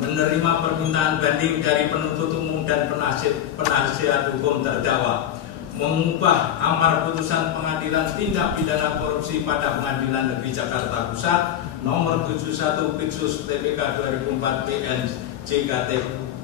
menerima permintaan banding dari penuntut umum dan penasihat hukum terdakwa, mengubah amar putusan Pengadilan Tindak Pidana Korupsi pada Pengadilan Negeri Jakarta Pusat nomor 71 Piksus TPK 2004 PN JKT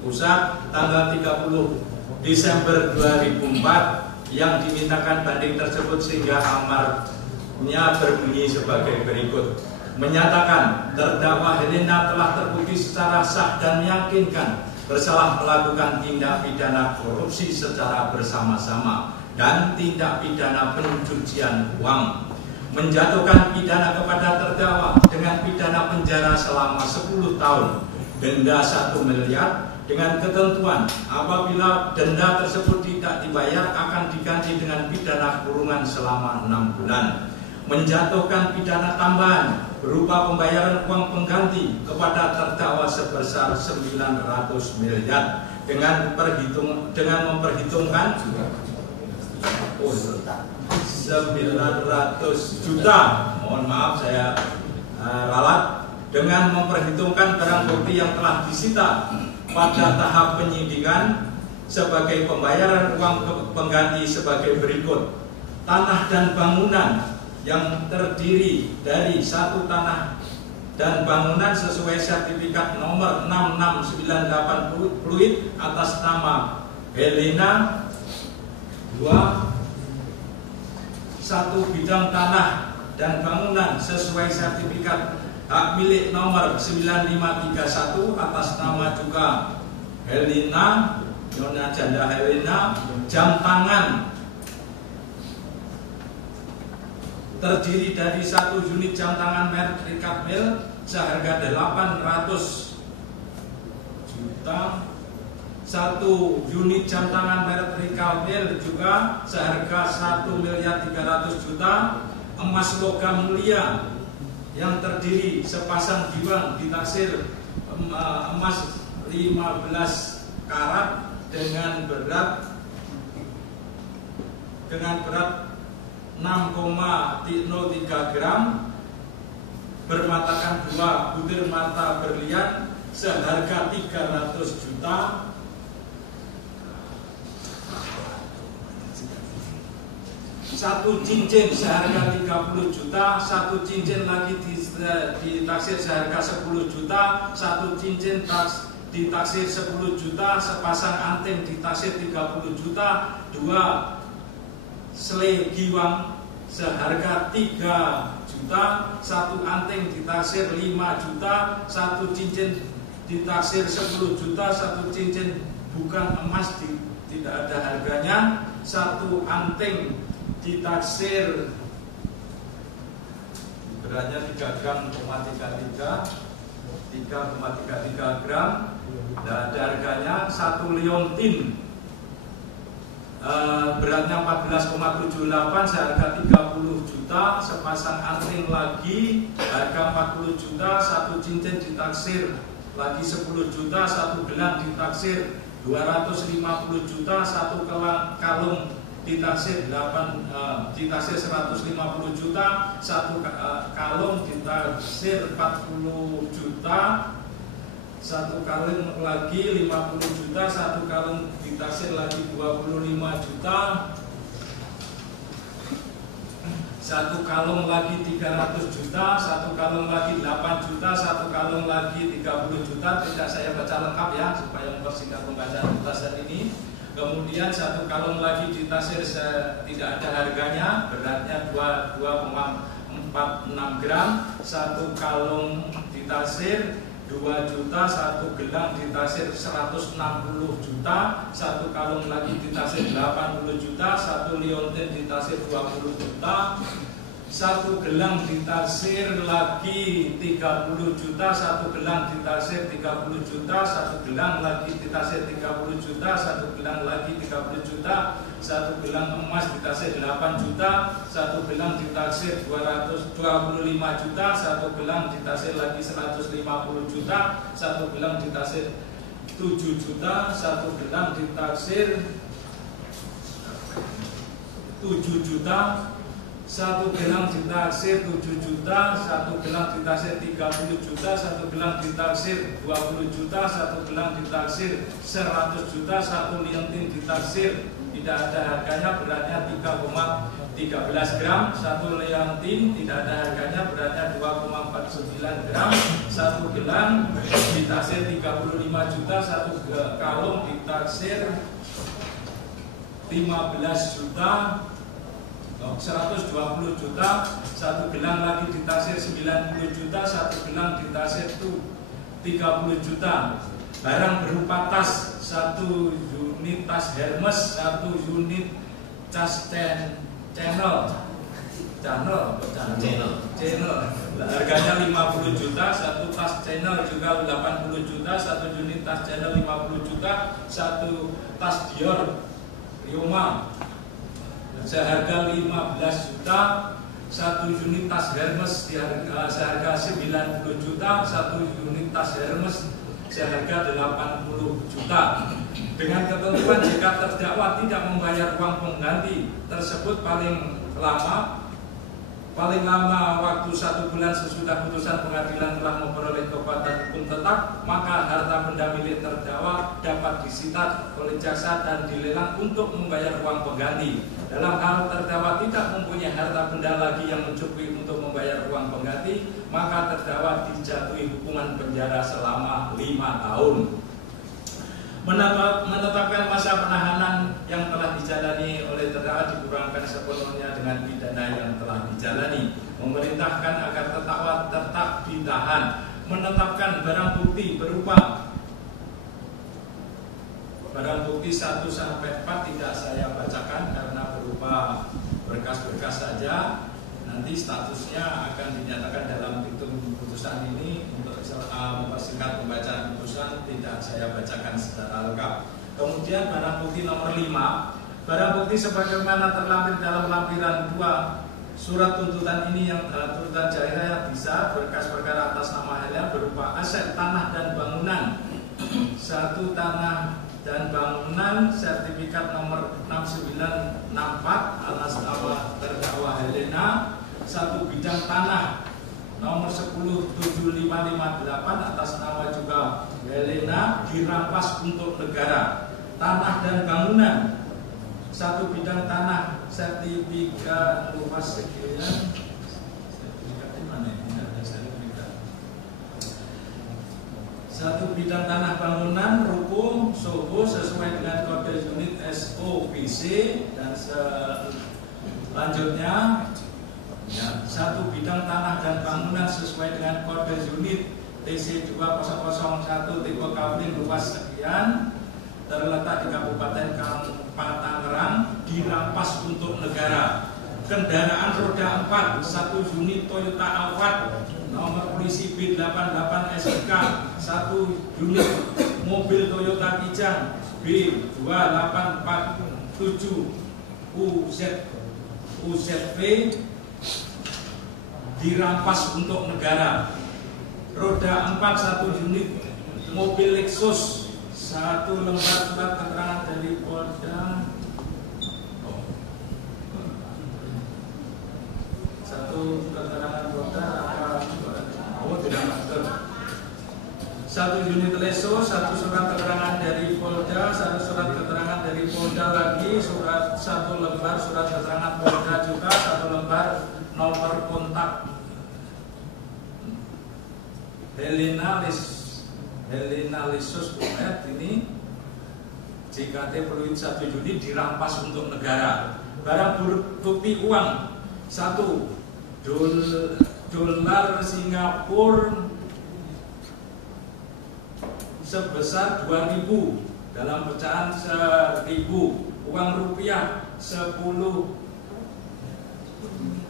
Pusat tanggal 30 Desember 2004 yang dimintakan banding tersebut, sehingga amarnya berbunyi sebagai berikut. Menyatakan terdakwa Helena telah terbukti secara sah dan meyakinkan bersalah melakukan tindak pidana korupsi secara bersama-sama dan tindak pidana pencucian uang, menjatuhkan pidana kepada terdakwa dengan pidana penjara selama 10 tahun, denda 1 miliar dengan ketentuan apabila denda tersebut tidak dibayar akan diganti dengan pidana kurungan selama 6 bulan, menjatuhkan pidana tambahan berupa pembayaran uang pengganti kepada terdakwa sebesar 900 miliar dengan memperhitungkan 900 juta, mohon maaf saya ralat, dengan memperhitungkan barang bukti yang telah disita pada tahap penyidikan sebagai pembayaran uang pengganti sebagai berikut. Tanah dan bangunan yang terdiri dari satu tanah dan bangunan sesuai sertifikat nomor 6698 Pluit atas nama Helena. 2. Satu bidang tanah dan bangunan sesuai sertifikat hak milik nomor 9531 atas nama juga Helena, Nyonya Janda Helena. Jam tangan terdiri dari satu unit jam tangan merek Richard Mille seharga 800 juta, satu unit jam tangan merek Richard Mille juga seharga 1.300.000.000, emas logam mulia yang terdiri sepasang giwang ditaksir emas 15 karat dengan berat 6,03 gram, bermatakan 2 butir mata berlian seharga 300 juta, satu cincin seharga 30 juta, satu cincin lagi ditaksir seharga 10 juta, satu cincin ditaksir 10 juta, sepasang anting ditaksir 30 juta, 2 selai giwang seharga 3 juta, satu anting ditaksir 5 juta, satu cincin ditaksir 10 juta, satu cincin bukan emas tidak ada harganya, satu anting ditaksir beratnya 3 gram, 3,33 gram, dan harganya. Satu liontin beratnya 14,78 seharga 30 juta, sepasang anting lagi harga 40 juta, satu cincin ditaksir lagi 10 juta, satu gelang ditaksir 250 juta, satu kalung ditaksir 150 juta, satu kalung ditaksir 40 juta, satu kalung lagi 50 juta, satu kalung ditaksir lagi 25 juta, satu kalung lagi 300 juta, satu kalung lagi 8 juta, satu kalung lagi 30 juta. Tidak saya baca lengkap ya supaya mempersingkat pembacaan petasan ini. Kemudian satu kalung lagi ditaksir tidak ada harganya, beratnya 2,46 gram, satu kalung ditaksir 2 juta, satu gelang ditaksir 160 juta, satu kalung lagi ditaksir 80 juta, satu liontin ditaksir 20 juta, satu gelang ditaksir lagi 30 juta, satu gelang ditaksir 30 juta, satu gelang lagi ditaksir 30 juta, satu gelang lagi 30 juta, satu gelang emas ditaksir 8 juta, satu gelang ditaksir 225 juta, satu gelang ditaksir lagi 150 juta, satu gelang ditaksir 7 juta, satu gelang ditaksir 7 juta, satu gelang ditaksir 7 juta, satu gelang ditaksir 30 juta, satu gelang ditaksir 20 juta, satu gelang ditaksir 100 juta, satu liontin ditaksir tidak ada harganya, beratnya 3,13 gram, satu liontin tidak ada harganya, beratnya 2,49 gram, satu gelang ditaksir 35 juta, satu kalung ditaksir 15 juta, 120 juta, satu gelang lagi ditaksir 90 juta, satu gelang ditaksir 30 juta. Barang berupa tas, satu unit tas Hermes, satu unit tas channel, harganya 50 juta, satu tas channel juga 80 juta, satu unit tas channel 50 juta, satu tas Dior Rioma seharga 15 juta, satu unit tas Hermes seharga 90 juta, satu unit tas Hermes seharga 80 juta. Dengan ketentuan jika terdakwa tidak membayar uang pengganti tersebut paling lama waktu 1 bulan sesudah putusan pengadilan telah memperoleh kekuatan hukum tetap, maka harta benda milik terdakwa dapat disita oleh jaksa dan dilelang untuk membayar uang pengganti. Dalam hal terdakwa tidak mempunyai harta benda lagi yang mencukupi untuk membayar uang pengganti, maka terdakwa dijatuhi hukuman penjara selama 5 tahun. Menetapkan masa penahanan yang telah dijalani oleh terdakwa dikurangkan sepenuhnya dengan pidana yang telah dijalani. Memerintahkan agar terdakwa tetap ditahan. Menetapkan barang bukti berupa barang bukti 1 sampai 4 tidak saya bacakan karena berupa berkas-berkas saja. Nanti statusnya akan dinyatakan dalam petitum putusan ini. Untuk mempersingkat pembacaan putusan tidak saya bacakan secara lengkap. Kemudian barang bukti nomor 5, barang bukti sebagaimana terlampir dalam lampiran 2 surat tuntutan ini yang tuntutan Jairaya bisa berkas perkara atas nama Helia berupa aset tanah dan bangunan, 1 tanah dan bangunan sertifikat nomor 6964 atas nama terdakwa Helena, 1 bidang tanah nomor 107558 atas nama juga Helena dirampas untuk negara. Tanah dan bangunan, 1 bidang tanah sertifikat luas sekian, sertifikat di mana ini ada sertifikat. 1 bidang tanah bangunan ruko Soho sesuai dengan kode unit SOBC, dan selanjutnya ya, 1 bidang tanah dan bangunan sesuai dengan kode unit TC 2001 tipe Kavling luas sekian, terletak di Kabupaten Tangerang, dirampas untuk negara. Kendaraan roda 4, 1 unit Toyota Alphard nomor polisi B88 SK, 1 unit mobil Toyota Kijang B2847 UZV dirampas untuk negara. Roda 4, 1 unit mobil Lexus, 1 lembar surat keterangan dari Polda, 1 keterangan Polda, tidak maksud. 1 unit Lexus, 1 surat keterangan dari Polda, 1 surat keterangan dari Polda lagi, 1 lembar surat keterangan Polda juga, 1 lembar nomor kontak Helena Lexus ini JKT Fluid 1 Juni dirampas untuk negara. Barang bukti uang, 1 dolar Singapura sebesar 2.000 dalam pecahan 1.000, uang rupiah 10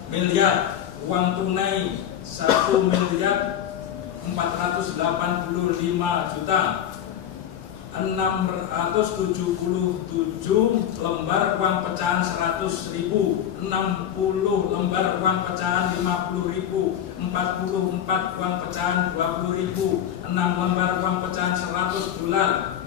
miliar, uang tunai 1.485 juta, 677 lembar uang pecahan 100.000, 60 lembar uang pecahan 50.000, 44 uang pecahan 20.000, 6 lembar uang pecahan 100 dolar,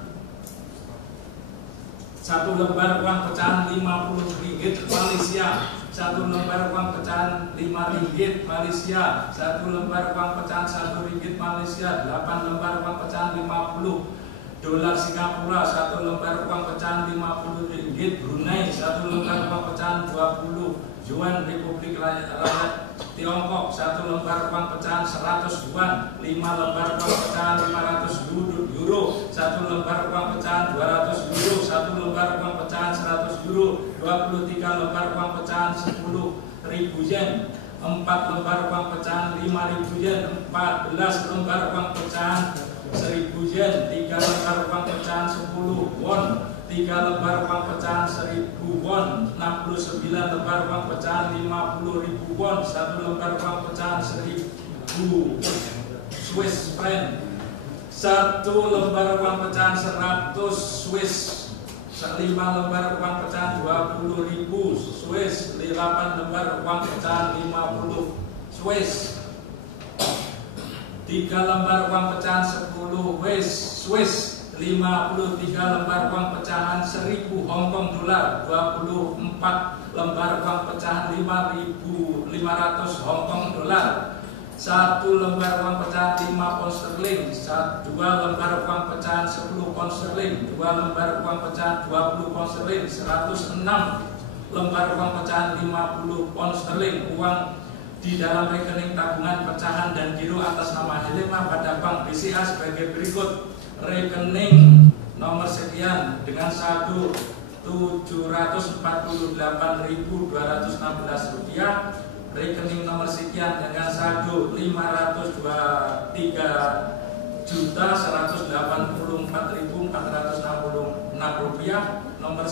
1 lembar uang pecahan 50 ringgit Malaysia, 1 lembar uang pecahan 5 ringgit Malaysia, 1 lembar uang pecahan 1 ringgit Malaysia, 8 lembar uang pecahan 50 dolar Singapura, 1 lembar uang pecahan 50 ringgit Brunei, 1 lembar uang pecahan 20 Yuan Republik Rakyat Tiongkok, 1 lembar uang pecahan 100 yuan, 5 lembar uang pecahan 500 euro, 1 lembar uang pecahan 200 euro, 1 lembar uang pecahan 100 euro, 23 lembar uang pecahan 10.000 yen, 4 lembar uang pecahan 5.000 yen, 14 lembar uang pecahan 1.000 yen, 3 lembar uang pecahan 10 won, 3 lembar uang pecahan 1.000 won, 69 lembar uang pecahan 50.000 won, 1 lembar uang pecahan 1.000 Swiss franc, 1 lembar uang pecahan 100 Swiss, 5 lembar uang pecahan 20.000 Swiss, 8 lembar uang pecahan 50 Swiss, 3 lembar uang pecahan 10 Swiss, 53 lembar uang pecahan 1.000 Hong Kong dolar, 24 lembar uang pecahan 5.500 Hong Kong dolar, 1 lembar uang pecahan 5 pound sterling, 2 lembar uang pecahan 10 pound sterling, 2 lembar uang pecahan 20 pound sterling, 106 lembar uang pecahan 50 pound sterling, uang di dalam rekening tabungan pecahan dan giro atas nama Helena pada Bank BCA sebagai berikut. Rekening nomor sekian dengan saldo Rp748.216, rekening nomor sekian dengan saldo Rp502.184.466, nomor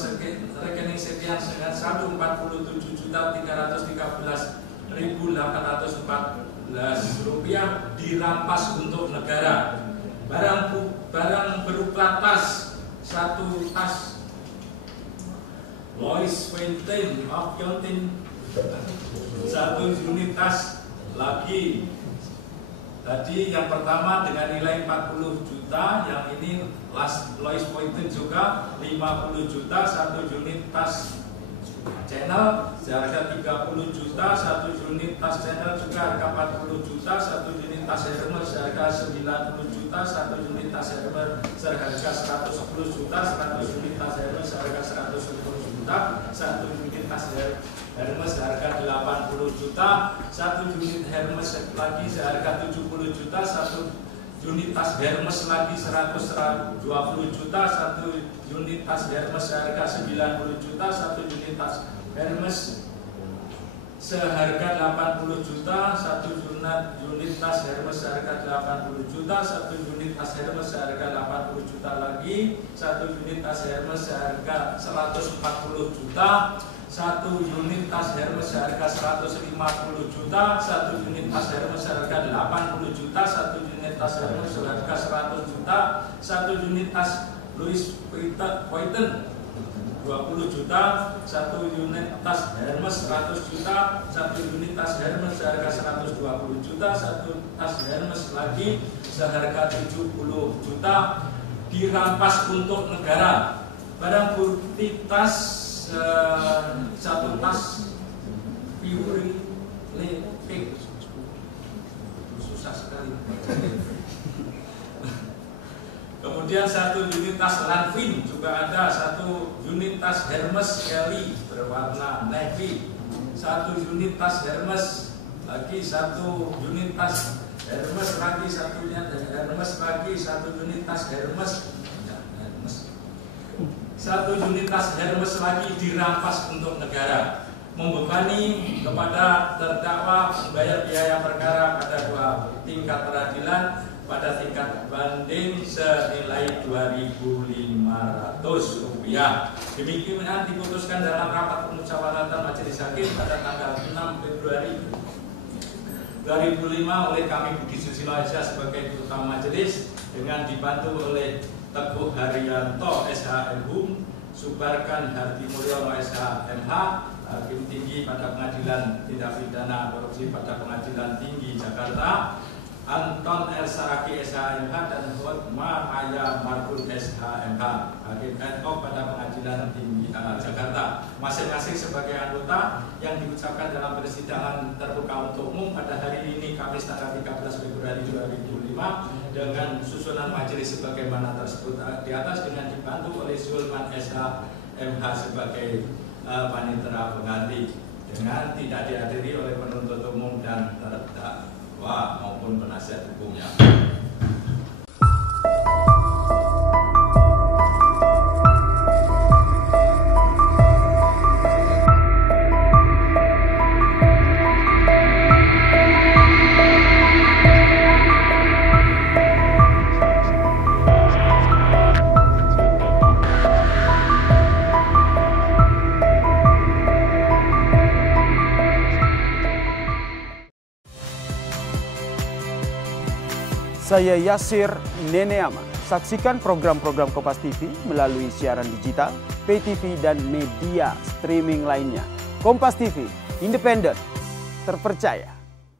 rekening sekian dengan saldo Rp47.313.814 dirampas untuk negara. Barang berupa tas, 1 tas Louis Vuitton of Yontin, 1 unit tas lagi. Tadi yang pertama dengan nilai 40 juta, yang ini Louis Vuitton juga 50 juta, 1 unit tas Chanel seharga 30 juta, 1 unit tas Chanel juga harga 40 juta, 1 unit tas Hermes seharga 90 juta, 1 unit tas Hermes seharga 110 juta, 1 unit tas Hermes seharga 110 juta, 1 unit tas Hermes seharga 80 juta, 1 unit Hermes lagi seharga 70 juta, 1 unit tas Hermes lagi 120 juta, 1 unit tas Hermes seharga 90 juta, 1 unit tas Hermes seharga 80 juta, 1 unit tas Hermes seharga 80 juta, 1 unit tas Hermes seharga 80 juta lagi, 1 unit tas Hermes seharga 140 juta, 1 unit tas Hermes seharga 150 juta, 1 unit tas Hermes seharga 80 juta, 1 unit tas Hermes seharga 100 juta, 1 unit tas Louis Vuitton 20 juta, 1 unit tas Hermes 100 juta, 1 unit tas Hermes seharga 120 juta, 1 tas Hermes lagi seharga 70 juta dirampas untuk negara. Barang bukti tas, 1 tas Pure Pink, susah sekali. Kemudian 1 unit tas Lanvin juga ada, 1 unit tas Hermes Kelly berwarna navy, 1 unit tas Hermes lagi, 1 unit tas Hermes lagi, 1 unit Hermes lagi, 1 unit tas Hermes, 1 unit tas Hermes lagi dirampas untuk negara, membebani kepada terdakwa membayar biaya perkara pada 2 tingkat peradilan pada tingkat banding senilai Rp2.500. Demikian diputuskan dalam rapat pemusyawaratan majelis hakim pada tanggal 6 Februari 2005 oleh kami Budi Susilo SH sebagai ketua majelis dengan dibantu oleh Teguh Haryanto SHMHum, Subarkan Hardi Mulyono SHMH, Hakim Tinggi pada Pengadilan Tindak Pidana Korupsi pada Pengadilan Tinggi Jakarta, Anton El Saraki SHMH dan Hotma Maya Margun SHMH, Hakim ad hoc pada Pengadilan Tinggi Jakarta, masing-masing sebagai anggota yang diucapkan dalam persidangan terbuka untuk umum pada hari ini Kamis tanggal 13 Februari 2005 dengan susunan majelis sebagaimana tersebut di atas, dengan dibantu oleh Zulman SHMH sebagai panitera pengganti, dengan tidak dihadiri oleh penuntut umum dan terdakwa maupun penasihat hukumnya. Saya Yasir Neneama. Saksikan program-program Kompas TV melalui siaran digital, pay TV, dan media streaming lainnya. Kompas TV, independen, terpercaya.